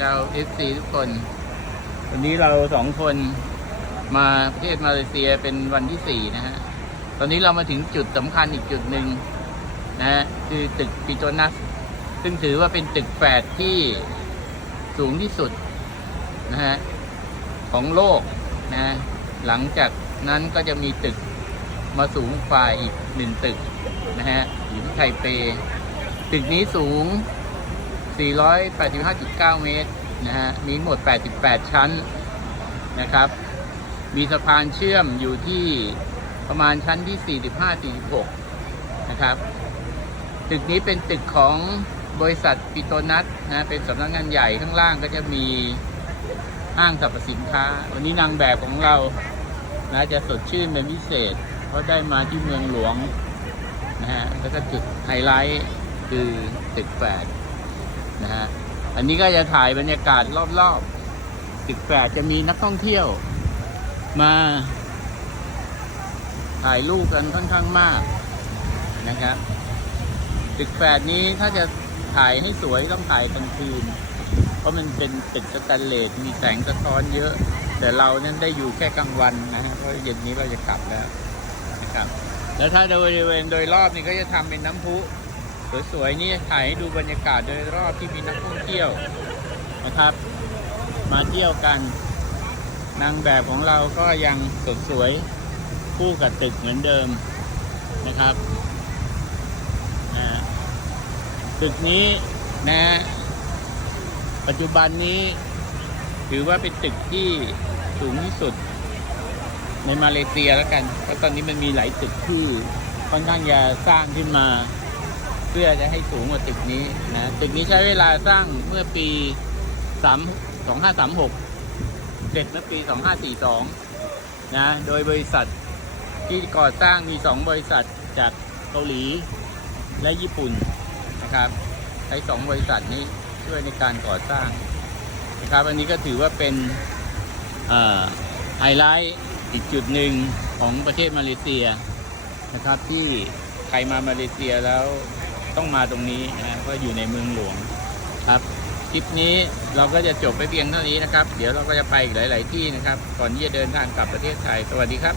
ชาเอฟซีทุกคน วันนี้เราสองคนมาประเทศมาเลเซียเป็นวันที่สี่นะฮะ ตอนนี้เรามาถึงจุดสำคัญอีกจุดหนึ่งนะฮะคือตึกปิโตนัส ซึ่งถือว่าเป็นตึกแฝดที่สูงที่สุดนะฮะของโลกนะฮะหลังจากนั้นก็จะมีตึกมาสูงกว่าอีกหนึ่งตึกนะฮะอยู่ที่ไทเป ตึกนี้สูง 485.9 เมตรนะฮะ มีหมด 88 ชั้นนะครับ มีสะพานเชื่อมอยู่ที่ประมาณชั้นที่ 45-46 นะครับ ตึกนี้เป็นตึกของบริษัทปิโตนัสนะ เป็นสำนักงานใหญ่ข้างล่างก็จะมีห้างสรรพสินค้า วันนี้นางแบบของเรานะจะสดชื่นเป็นพิเศษ เพราะได้มาที่เมืองหลวงนะฮะ แล้วก็จุดไฮไลท์คือตึกแฝด นะฮะ อันนี้ก็จะถ่ายบรรยากาศรอบๆตึกแฝดจะมีนักท่องเที่ยว มา ถ่ายรูปกันค่อนข้างมากนะครับ ตึกแฝดนี้ถ้าจะถ่ายให้สวยต้องถ่ายกลางคืน เพราะมันเป็นตึกสแตนเลสมีแสงสะท้อนเยอะ แต่เรานั้นได้อยู่แค่กลางวันนะฮะ เพราะเย็นนี้เราจะกลับแล้วนะครับ แล้วถ้าโดยบริเวณโดยรอบนี่ก็จะทำเป็นน้ำพุ สวยๆนี่ถ่ายให้ดูบรรยากาศโดยรอบที่มีนักท่องเที่ยวนะครับ มาเที่ยวกัน นางแบบของเราก็ยังสดสวยคู่กับตึกเหมือนเดิมนะครับตึกนี้นะ ปัจจุบันนี้ถือว่าเป็นตึกที่สูงที่สุด ในมาเลเซียแล้วกันเพราะตอนนี้มันมีหลายตึกที่ค่อนข้างจะสร้างขึ้นมา เพื่อจะให้สูงกว่าตึกนี้นะตึกนี้ใช้เวลาสร้างเมื่อปีสามสองห้าสามหกเสร็จเมื่อปีสองห้าสี่สองนะ โดยบริษัทที่ก่อสร้างมีสองบริษัทจากเกาหลีและญี่ปุ่นนะครับใช้สองบริษัทนี้ช่วยในการก่อสร้างนะครับ อันนี้ก็ถือว่าเป็นไฮไลท์อีกจุดหนึ่งของประเทศมาเลเซียนะครับที่ใครมามาเลเซียแล้ว ต้องมาตรงนี้นะก็อยู่ในเมืองหลวงครับคลิปนี้เราก็จะจบไปเพียงเท่านี้นะครับ เดี๋ยวเราก็จะไปอีกหลาย ๆ ที่นะครับ ก่อนที่จะเดินทางกลับประเทศไทย สวัสดีครับ